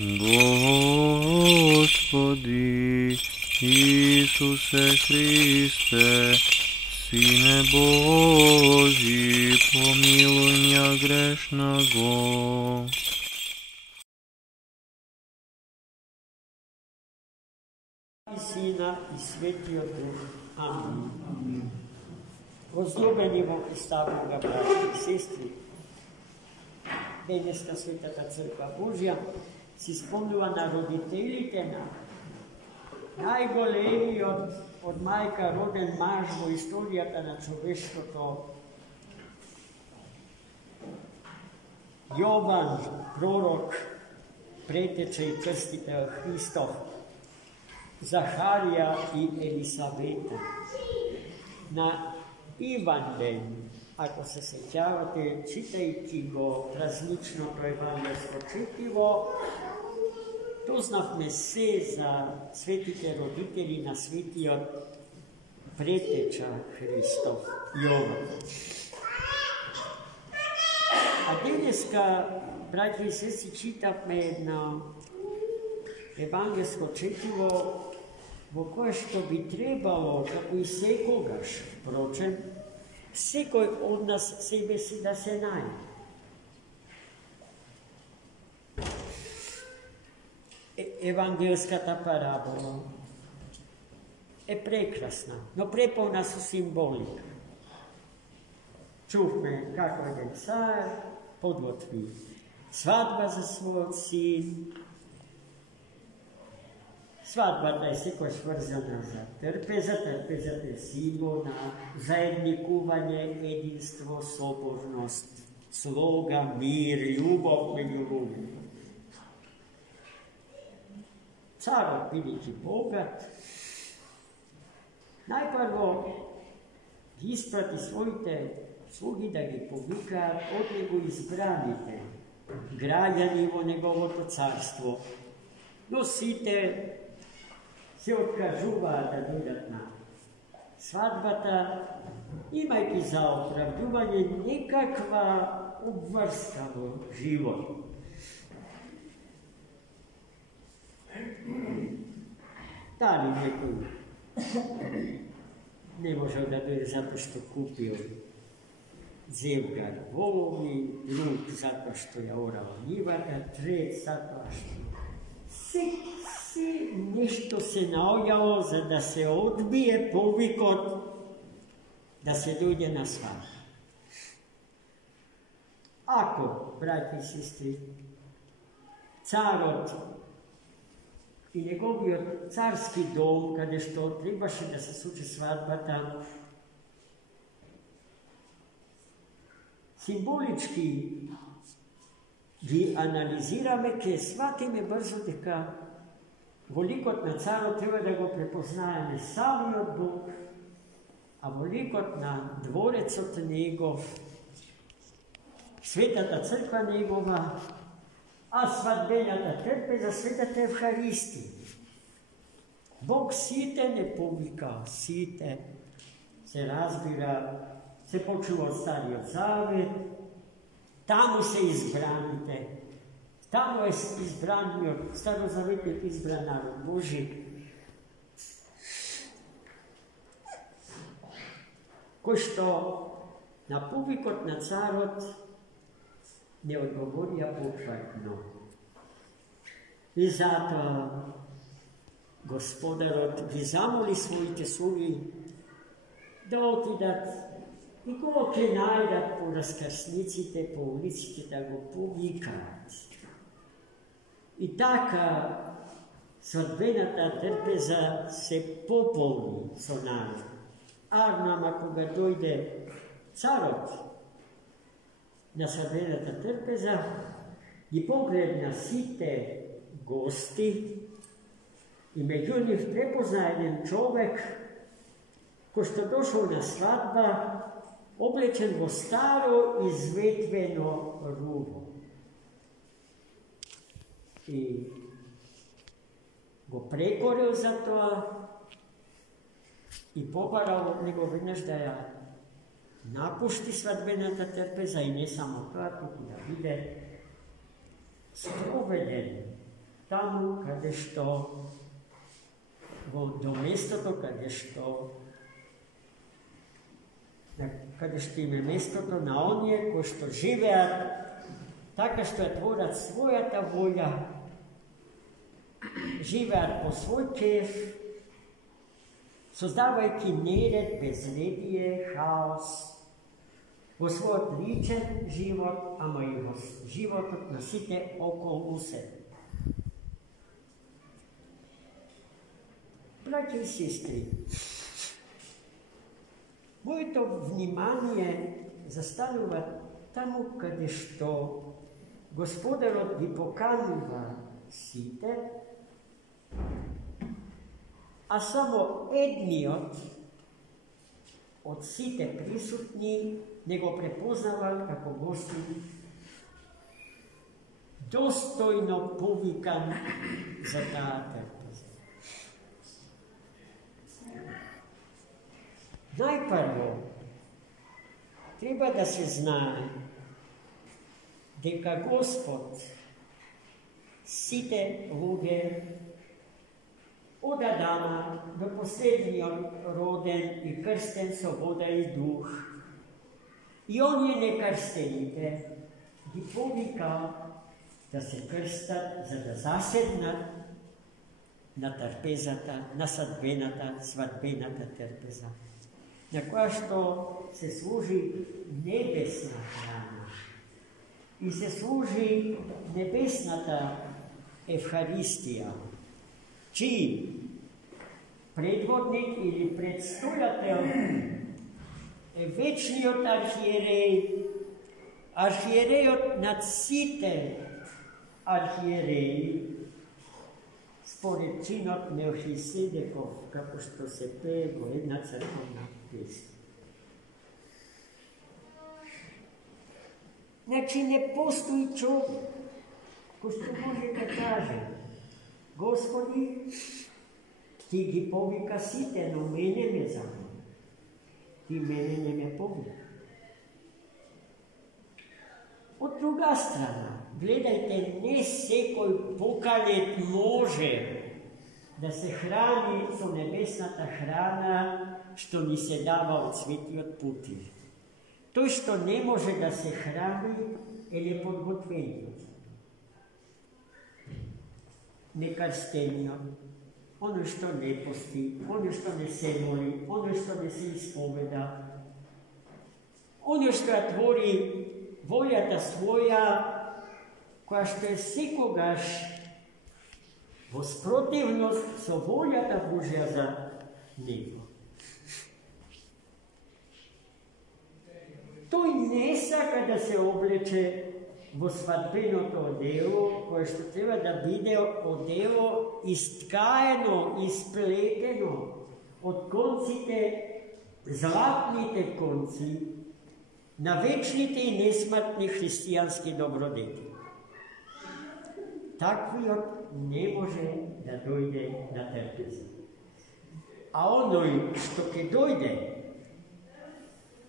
Господи Исусе Христе, Сине Божий, помилуй меня грешного. I Sina i Svetio Duh. Amen. Возлюбени во Христа Бога, братья и сестри, денеска Светата Църква Божия си спомнува на родителите на най-големиот од мајка роден маж во историјата на човештвото, Јован, пророк, претече и крстител Христов, Захарија и Елисавета. На Иван ден, ако се сеќавате, читајќи го празничното евангелско четиво, дознавме се за светите родители на светиот претеча Христов, Јован. А денеска, браќи и сестри, читавме едно евангелско четиво во кое што би требало, како и секогаш, впрочем, секој од нас себе си да се најде. Евангелската парабола е прекрасна, но преполна со символика. Чувме како еден цар подготви свадба за својот син. Свадбата е секој сврзана за трпеза, трпезата е символ на заедникување, единство, соборност, слога, мир, љубов меѓу луѓето. Царот, бидејќи богат, најпрво ги испрати своите слуги да ги повикаат од него избраните граѓани во неговото царство, но сите се откажуваат да дојдат на свадбата, имајќи за оправдување некаква обврска во живот. Дали некој не можел да дојде затоа што купил зевгар волови, друг затоа што ја орала нивата, трет затоа што се нешто се наоѓало за да се одбие повикот да се дојде на свадба. Ако, браќи и сестри, царот и неговиот царски дом, каде што требаше да се случи свадбата, символички ги анализираме, ќе сватиме брзо дека во ликот на царот треба да го препознаеме самиот Бог, а во ликот на дворецот негов, светата црква негова, а свадбената трпеза, светата Евхаристија. Бог сите не повика, сите се разбира, се почува од Стариот Завет, таму се избраните, таму е избраниот, старозаветниот избран народ Божи, кој што на повикот на царот не одговорија потврдно. И затоа Господарот ги замоли своите слуги да отидат и кога ќе најдат по раскрсниците, по улиците да го повикаат. И така свадбената трпеза се пополни со народ. Арнама кога дојде царот на свадбената трпеза, ги погледна сите гости и меѓу нив препозна еден човек кој што дошол на свадба облечен во старо изветвено рубо. И го прекорил за тоа и побарал од него веднаш да ја напушти свадбената трпеза и не само тоа, туку да биде спроведен tamo kada što, do mjestoto kada što, kada što im je mjestoto na onje ko što žive, tako što je tvorac svoja ta volja, žive po svoj kef, sozdavajki nered, bezredije, haos, vo svoj odličen život, amo i vo život nosite okolo sebe. Braći i sestri, moje vнимание zastanova tamo kada što Gospodar vi pokazuje site, a samo jedni od site prisutni nego prepoznavali kako Gospodin dostojno povikan za ta trpeza. Najprvo treba da se zna дека Господ сите луѓе од Адама до последниот роден и крстен со вода и дух, и оние некрстените ги повикал да се крстат за да заседнат на трпезата, на свадбената трпеза, на која што се служи небесна храна и се служи небесната Евхаристија, чиј предводник или предстојател е вечниот архиерејот над сите архиереи, според чинот Мелхиседеков, како што се пее во една црковна песна. Значи не постои човек кој што може да каже: Господи, ти ги повика сите, но мене ме замени. Ти мене не ме повика. Од друга страна, гледајте, не секој поканет може да се храни со небесната храна што ни се дава од светиот путир. Тој што не може да се храни е неподготвениот, некрстениот, оно што не пости, оно што не се моли, оно што не се исповеда, оно што ја твори волјата своја, која што е секогаш во спротивност со волјата Божја за него. Тој не сака да се облече во свадбеното одело, кое што треба да биде одело исткаено, исплетено од конците, златните конци на вечните и несмртни христијански добродетели. Таквиот не може да дојде на трпеза. А оној што ќе дојде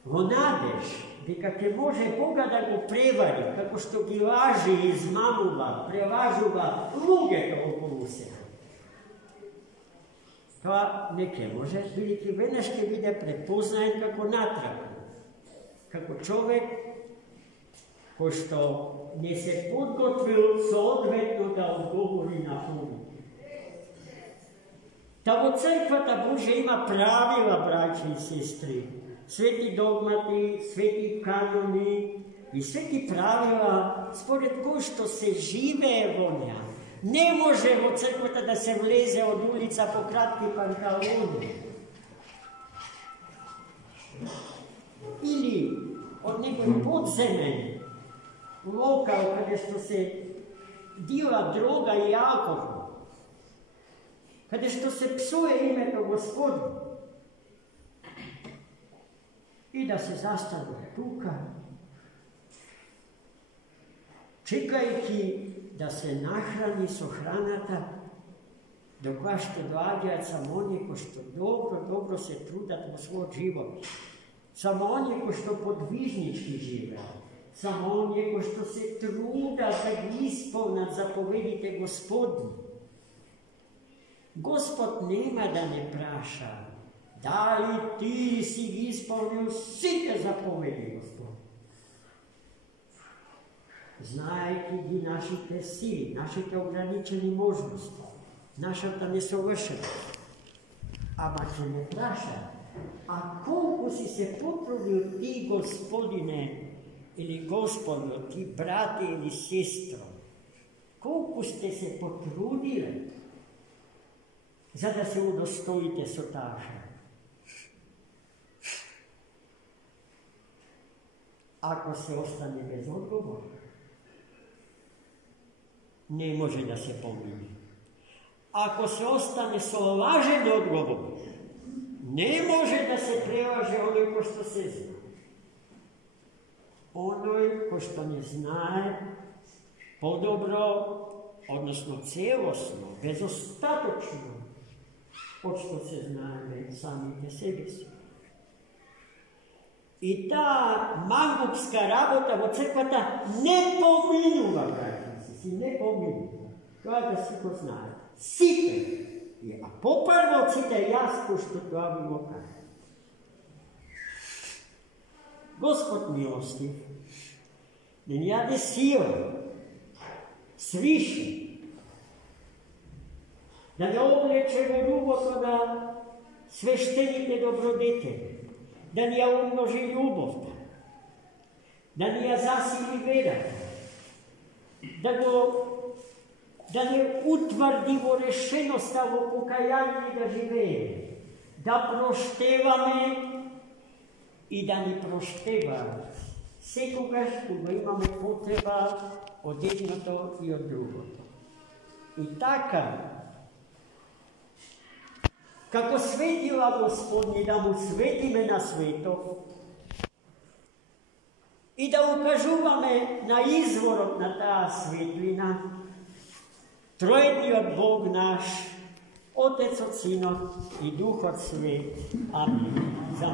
во надеж дека ќе може Бога да го превари, како што ги лажи, измамува, преважува луѓето околу себе. Тоа не ќе може, бидејќи веднаш ќе биде препознаен како натрапен, како човек кој што не се подготвил соодветно да одговори на повик. Та во црквата Божја има правила, браќи и сестри, свети догмати, свети канони и свети правила, според кои што се живее во неа. Не може во црквата да се влезе од улица по кратки панталони. Или од некој подземен локал каде што се дила дрога и алкохол, каде што се псуе името Господне. И да се застави тука, чекајќи да се нахрани со храната, до која што доаѓаат само оние кои што добро се трудат во својот живот, само оние кои што подвижнички живеат, Samo on je ko što se truda da gi ispovnat zapovedite Gospodni. Gospod nema da ne praša, da li ti si gi ispovnil site zapovedi Gospod. Znajte gi našite sili, našite ograničeni možnosti, našата nesovършеност. Ама че не праша, а колко си се потрудил ти, Господине, или Господо, ти, брате или сестро, колко сте се потрудили, за да се удостоите со таша. Ако се остане без отговор, не може да се помине. Ако се остане со лажен одговор, не може да се прелаже оној кој што се зна. Оној кој што не знае подобро, односно целосно, безостаточно, од што се знаеме самите себе си. И таа мангупска работа во црквата не поминува, братици, не поминува. Тоа да си го знае. Сите, а попрво сите јас, кој што тоа ви го кажа. Господ милостив, да ни јаде сила, свише, да не облече во љубовта на свештените добродетели, да ни ја умножи љубовта, да ни ја засили верата, да не утврди во решеноста, во покаяние да живее, да проштеваме и да ни проштева секогаш кога имаме потреба од едното и од другото. И така, како светила Господни, да му светиме на светот и да укажуваме на изворот на таа светлина, Троедниот Бог наш, Отецот, Синот и Духот Свет. Амин. За